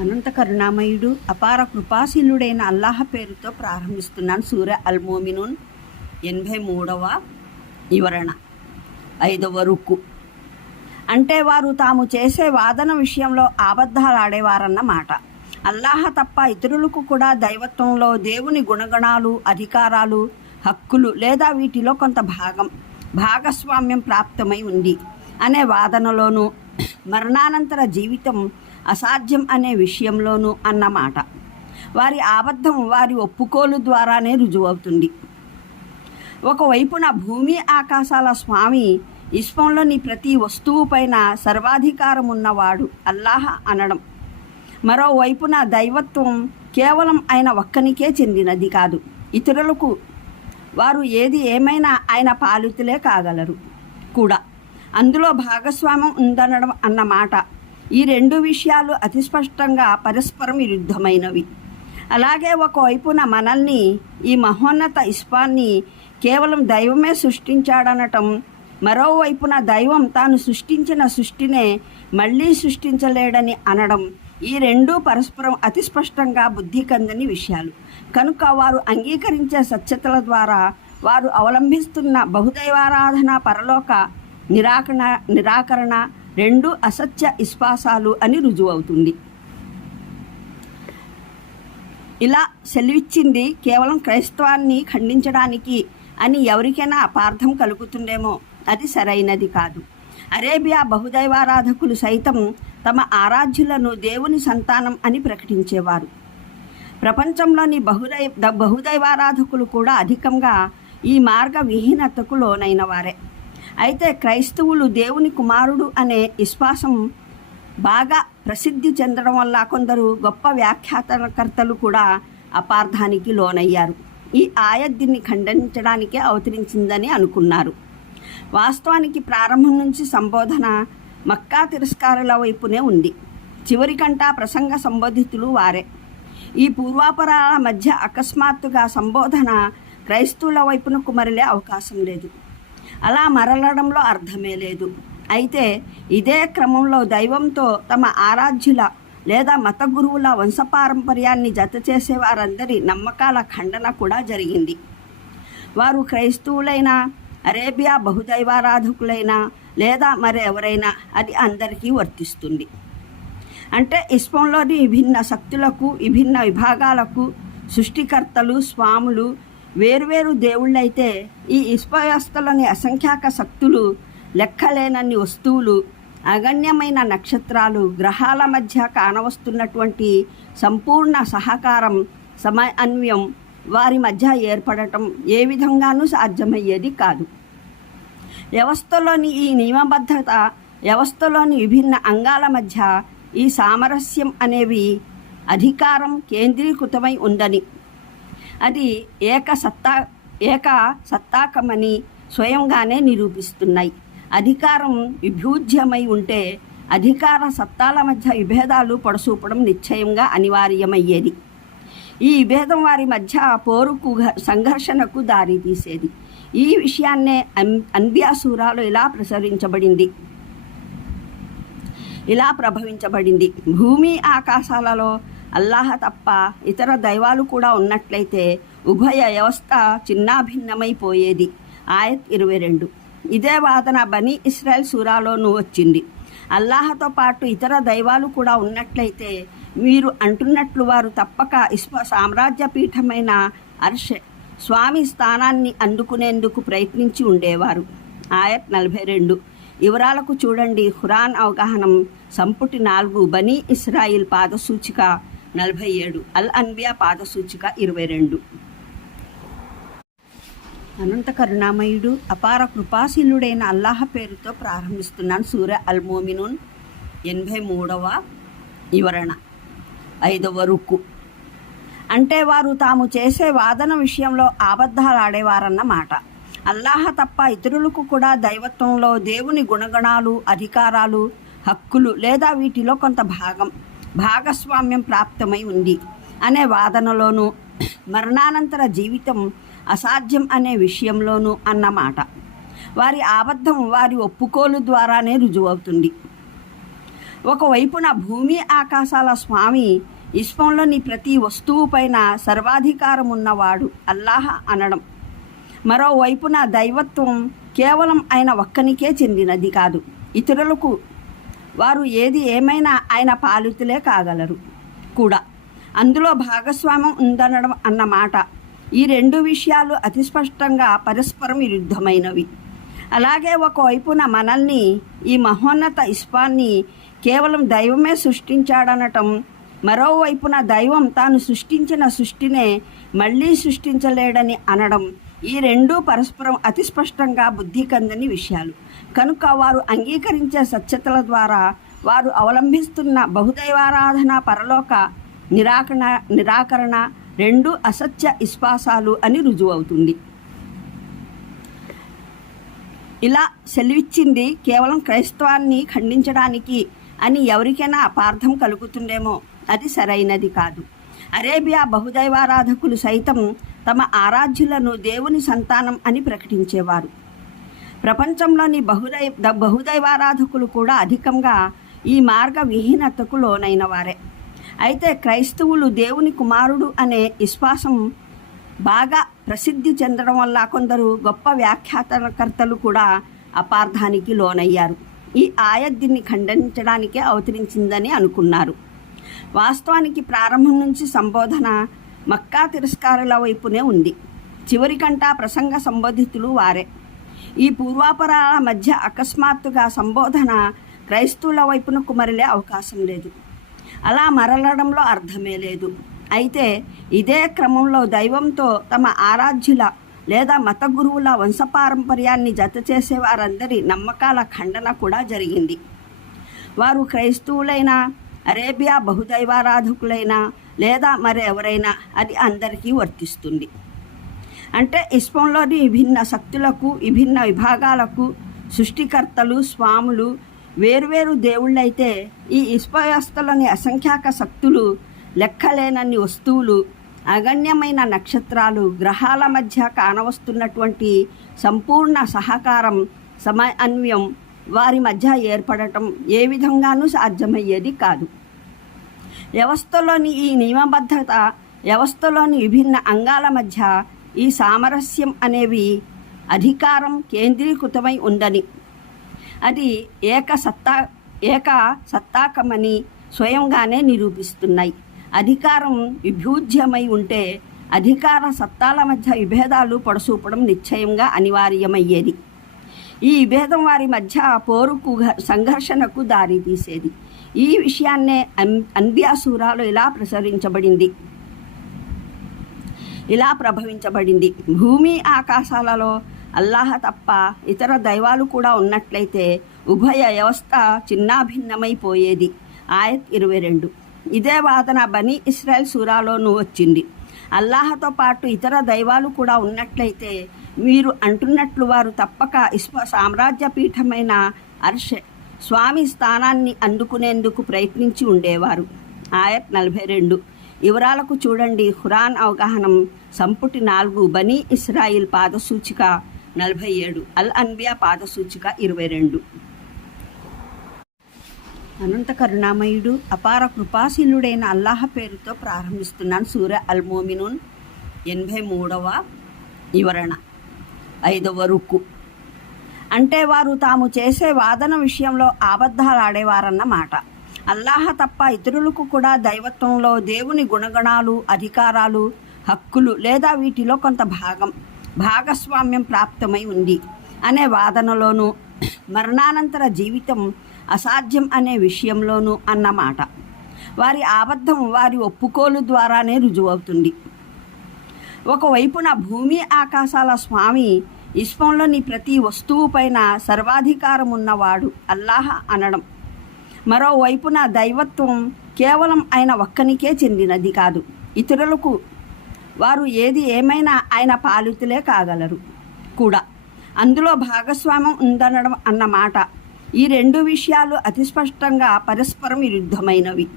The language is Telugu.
అనంత కరుణామయుడు అపార కృపాశీలుడైన అల్లాహ పేరుతో ప్రారంభిస్తున్నాను సూర్య అల్మోమినూన్ ఎనభై మూడవ వివరణ. ఐదవ రుక్కు అంటే వారు తాము చేసే వాదన విషయంలో ఆబద్ధాలాడేవారన్నమాట అల్లాహ తప్ప ఇతరులకు కూడా దైవత్వంలో దేవుని గుణగణాలు అధికారాలు హక్కులు లేదా వీటిలో కొంత భాగం భాగస్వామ్యం ప్రాప్తమై ఉంది అనే వాదనలోనూ మరణానంతర జీవితం అసాధ్యం అనే విషయంలోనూ అన్నమాట. వారి ఆబద్ధం వారి ఒప్పుకోలు ద్వారానే రుజువవుతుంది. ఒకవైపున భూమి ఆకాశాల స్వామి విశ్వంలోని ప్రతి వస్తువు పైన సర్వాధికారం ఉన్నవాడు అల్లాహ అనడం. మరోవైపున దైవత్వం కేవలం ఆయన ఒక్కనికే చెందినది కాదు ఇతరులకు వారు ఏది ఏమైనా ఆయన పాలితులే కాగలరు కూడా. అందులో భాగస్వామ్యం ఉందనడం అన్నమాట. ఈ రెండు విషయాలు అతి స్పష్టంగా పరస్పరం విరుద్ధమైనవి. అలాగే ఒకవైపున మనల్ని ఈ మహోన్నత ఇష్పాన్ని కేవలం దైవమే సృష్టించాడనటం మరోవైపున దైవం తాను సృష్టించిన సృష్టినే మళ్ళీ సృష్టించలేడని అనడం ఈ రెండు పరస్పరం అతి స్పష్టంగా బుద్ధి కందని విషయాలు. కనుక వారు అంగీకరించే సత్యతల ద్వారా వారు అవలంబిస్తున్న బహుదైవారాధన పరలోక నిరాకరణ నిరాకరణ రెండు అసత్య విశ్వాసాలు అని రుజువవుతుంది. ఇలా సెలవిచ్చింది కేవలం క్రైస్తవాన్ని ఖండించడానికి అని ఎవరికైనా అపార్థం కలుగుతుందేమో అది సరైనది కాదు. అరేబియా బహుదైవారాధకులు సైతం తమ ఆరాధ్యులను దేవుని సంతానం అని ప్రకటించేవారు. ప్రపంచంలోని బహుదై బహుదైవారాధకులు కూడా అధికంగా ఈ మార్గ విహీనతకు లోనైన వారే. అయితే క్రైస్తవులు దేవుని కుమారుడు అనే విశ్వాసం బాగా ప్రసిద్ధి చెందడం వల్ల కొందరు గొప్ప వ్యాఖ్యాతకర్తలు కూడా అపార్థానికి లోనయ్యారు. ఈ ఆయత్ దీన్ని ఖండించడానికే అవతరించిందని అనుకున్నారు. వాస్తవానికి ప్రారంభం నుంచి సంబోధన మక్కా తిరస్కారుల వైపునే ఉంది. చివరికంటా ప్రసంగ సంబోధితులు వారే. ఈ పూర్వాపరాల మధ్య అకస్మాత్తుగా సంబోధన క్రైస్తవుల వైపునకు మరలే అవకాశం లేదు. అలా మరలడంలో అర్థమే లేదు. అయితే ఇదే క్రమంలో దైవంతో తమ ఆరాధ్యుల లేదా మత గురువుల వంశపారంపర్యాన్ని జత చేసేవారందరి నమ్మకాల ఖండన కూడా జరిగింది. వారు క్రైస్తవులైనా అరేబియా బహుదైవారాధకులైనా లేదా మరెవరైనా అది అందరికీ వర్తిస్తుంది. అంటే ఇస్పంలోని విభిన్న శక్తులకు విభిన్న విభాగాలకు సృష్టికర్తలు స్వాములు వేరువేరు దేవుళ్ళైతే ఈ ఇస్పవ్యవస్థలోని అసంఖ్యాక శక్తులు లెక్కలేనన్ని వస్తువులు అగణ్యమైన నక్షత్రాలు గ్రహాల మధ్య కానవస్తున్నటువంటి సంపూర్ణ సహకారం సమన్వయం వారి మధ్య ఏర్పడటం ఏ విధంగానూ సాధ్యమయ్యేది కాదు. వ్యవస్థలోని ఈ నియమబద్ధత వ్యవస్థలోని విభిన్న అంగాల మధ్య ఈ సామరస్యం అనేవి అధికారం కేంద్రీకృతమై ఉందని అది ఏక సత్తా ఏక సత్తాకమని స్వయంగానే నిరూపిస్తున్నాయి. అధికారం విభూజ్యమై ఉంటే అధికార సత్తాల మధ్య విభేదాలు పొడసూపడం నిశ్చయంగా అనివార్యమయ్యేది. ఈ విభేదం వారి మధ్య పోరుకు సంఘర్షణకు దారితీసేది ఈ విషయాన్నే అన్వ్యాసూరాలు ఇలా ప్రసరించబడింది. ఇలా ప్రభవించబడింది. భూమి ఆకాశాలలో అల్లాహ తప్ప ఇతర దైవాలు కూడా ఉన్నట్లయితే ఉభయ వ్యవస్థ చిన్నాభిన్నమైపోయేది. ఆయత్ ఇరవై రెండు. ఇదే వాదన బనీ ఇస్రాయల్ సూరాలోనూ వచ్చింది. అల్లాహతో పాటు ఇతర దైవాలు కూడా ఉన్నట్లయితే మీరు అంటున్నట్లు వారు తప్పక ఇస్ప సామ్రాజ్య పీఠమైన అర్ష స్వామి స్థానాన్ని అందుకునేందుకు ప్రయత్నించి ఉండేవారు. ఆయత్ నలభై రెండు. వివరాలకు చూడండి. ఖురాన్ అవగాహనం. సంపుటి నాలుగు. బనీ ఇస్రాయిల్ పాదసూచిక నలభై ఏడు. అల్ అన్బియా పాదసూచిక ఇరవై రెండు. అనంత కరుణామయుడు అపార కృపాశీలుడైన అల్లాహ పేరుతో ప్రారంభిస్తున్నాను సూర్య అల్ మోమినున్ ఎనభై మూడవ వివరణ. ఐదవ రుక్కు అంటే వారు తాము చేసే వాదన విషయంలో ఆబద్ధాలాడేవారన్నమాట అల్లాహ తప్ప ఇతరులకు కూడా దైవత్వంలో దేవుని గుణగణాలు అధికారాలు హక్కులు లేదా వీటిలో కొంత భాగం. భాగస్వామ్యం ప్రాప్తమై ఉంది అనే వాదనలోనూ మరణానంతర జీవితం అసాధ్యం అనే విషయంలోనూ అన్నమాట. వారి ఆబద్ధం వారి ఒప్పుకోలు ద్వారానే రుజువవుతుంది. ఒకవైపున భూమి ఆకాశాల స్వామి విశ్వంలోని ప్రతి వస్తువు పైన సర్వాధికారం ఉన్నవాడు అల్లాహ్ అనడం. మరోవైపున దైవత్వం కేవలం ఆయన ఒక్కనికే చెందినది కాదు. ఇతరులకు వారు ఏది ఏమైనా ఆయన పాలితులే కాగలరు కూడా. అందులో భాగస్వామ్యం ఉందనడం అన్నమాట ఈ రెండు విషయాలు అతి స్పష్టంగా పరస్పరం విరుద్ధమైనవి. అలాగే ఒకవైపున మనల్ని ఈ మహోన్నత ఇష్పాన్ని కేవలం దైవమే సృష్టించాడనటం మరోవైపున దైవం తాను సృష్టించిన సృష్టినే మళ్ళీ సృష్టించలేడని అనడం ఈ రెండు పరస్పరం అతి స్పష్టంగా బుద్ధి కందని విషయాలు. కనుక వారు అంగీకరించే సత్యతల ద్వారా వారు అవలంబిస్తున్న బహుదైవారాధన పరలోక నిరాకరణ నిరాకరణ రెండు అసత్య విశ్వాసాలు అని రుజువవుతుంది. ఇలా సెలవిచ్చింది కేవలం క్రైస్తవాన్ని ఖండించడానికి అని ఎవరికైనా అపార్థం కలుగుతుందేమో అది సరైనది కాదు. అరేబియా బహుదైవారాధకులు సైతం తమ ఆరాధ్యులను దేవుని సంతానం అని ప్రకటించేవారు. ప్రపంచంలోని బహుదై బహుదైవారాధకులు కూడా అధికంగా ఈ మార్గ విహీనతకు లోనైన వారే. అయితే క్రైస్తవులు దేవుని కుమారుడు అనే విశ్వాసం బాగా ప్రసిద్ధి చెందడం వల్ల కొందరు గొప్ప వ్యాఖ్యాతకర్తలు కూడా అపార్థానికి లోనయ్యారు. ఈ ఆయత్ దీన్ని ఖండించడానికే అవతరించిందని అనుకున్నారు. వాస్తవానికి ప్రారంభం నుంచి సంబోధన మక్కా తిరస్కారుల వైపునే ఉంది. చివరికంటా ప్రసంగ సంబోధితులు వారే. ఈ పూర్వాపరాల మధ్య అకస్మాత్తుగా సంబోధన క్రైస్తవుల వైపునకు మరలే అవకాశం లేదు. అలా మరలడంలో అర్థమే లేదు. అయితే ఇదే క్రమంలో దైవంతో తమ ఆరాధ్యుల లేదా మత గురువుల వంశపారంపర్యాన్ని జతచేసే వారందరి నమ్మకాల ఖండన కూడా జరిగింది. వారు క్రైస్తవులైనా అరేబియా బహుదైవారాధకులైనా లేదా మరెవరైనా అది అందరికీ వర్తిస్తుంది. అంటే ఇస్పంలోని విభిన్న శక్తులకు విభిన్న విభాగాలకు సృష్టికర్తలు స్వాములు వేరువేరు దేవుళ్ళైతే ఈ ఇస్పవ్యవస్థలోని అసంఖ్యాక శక్తులు లెక్కలేనన్ని వస్తువులు అగణ్యమైన నక్షత్రాలు గ్రహాల మధ్య కానవస్తున్నటువంటి సంపూర్ణ సహకారం సమన్వయం వారి మధ్య ఏర్పడటం ఏ విధంగానూ సాధ్యమయ్యేది కాదు. వ్యవస్థలోని ఈ నియమబద్ధత వ్యవస్థలోని విభిన్న అంగాల మధ్య ఈ సామరస్యం అనేవి అధికారం కేంద్రీకృతమై ఉందని అది ఏక సత్తా ఏక సత్తాకమని స్వయంగానే నిరూపిస్తున్నాయి. అధికారం విభూజ్యమై ఉంటే అధికార సత్తాల మధ్య విభేదాలు పొడసూపడం నిశ్చయంగా అనివార్యమయ్యేది. ఈ విభేదం వారి మధ్య పోరుకు సంఘర్షణకు దారితీసేది. ఈ విషయాన్నే అన్ అన్బ్యాసూరాలో ఇలా ప్రసరించబడింది. ఇలా ప్రభవించబడింది. భూమి ఆకాశాలలో అల్లాహ తప్ప ఇతర దైవాలు కూడా ఉన్నట్లయితే ఉభయ వ్యవస్థ చిన్నాభిన్నమైపోయేది. ఆయత్ ఇరవై రెండు. ఇదే వాదన బనీ ఇస్రాయల్ సూరాలోనూ వచ్చింది. అల్లాహతో పాటు ఇతర దైవాలు కూడా ఉన్నట్లయితే మీరు అంటున్నట్లు వారు తప్పక ఇస్వ సామ్రాజ్య పీఠమైన అర్ష స్వామి స్థానాన్ని అందుకునేందుకు ప్రయత్నించి ఉండేవారు. ఆయత్ నలభై రెండు. వివరాలకు చూడండి. హురాన్ అవగాహనం. సంపుటి నాలుగు. బనీ ఇస్రాయిల్ పాదసూచిక నలభై ఏడు. అల్ అన్బియా పాదసూచిక ఇరవై రెండు. అనంత కరుణామయుడు అపార కృపాశీలుడైన అల్లాహ పేరుతో ప్రారంభిస్తున్నాను సూర్య అల్ మోమినూన్ ఎనభై మూడవ వివరణ. ఐదవ రుక్కు అంటే వారు తాము చేసే వాదన విషయంలో అబద్ధాలు ఆడేవారన్నమాట. అల్లాహ తప్ప ఇతరులకు కూడా దైవత్వంలో దేవుని గుణగణాలు అధికారాలు హక్కులు లేదా వీటిలో కొంత భాగం భాగస్వామ్యం ప్రాప్తమై ఉంది అనే వాదనలోనూ మరణానంతర జీవితం అసాధ్యం అనే విషయంలోనూ అన్నమాట. వారి ఆబద్ధం వారి ఒప్పుకోలు ద్వారానే రుజువవుతుంది. ఒకవైపున భూమి ఆకాశాల స్వామి విశ్వంలోని ప్రతి వస్తువు పైన సర్వాధికారం ఉన్నవాడు అల్లాహ్ అనడం. మరోవైపున దైవత్వం కేవలం ఆయన ఒక్కనికే చెందినది కాదు. ఇతరులకు వారు ఏది ఏమైనా ఆయన పాలితులే కాగలరు కూడా. అందులో భాగస్వామ్యం ఉందనడం అన్నమాట. ఈ రెండు విషయాలు అతి స్పష్టంగా పరస్పరం విరుద్ధమైనవి.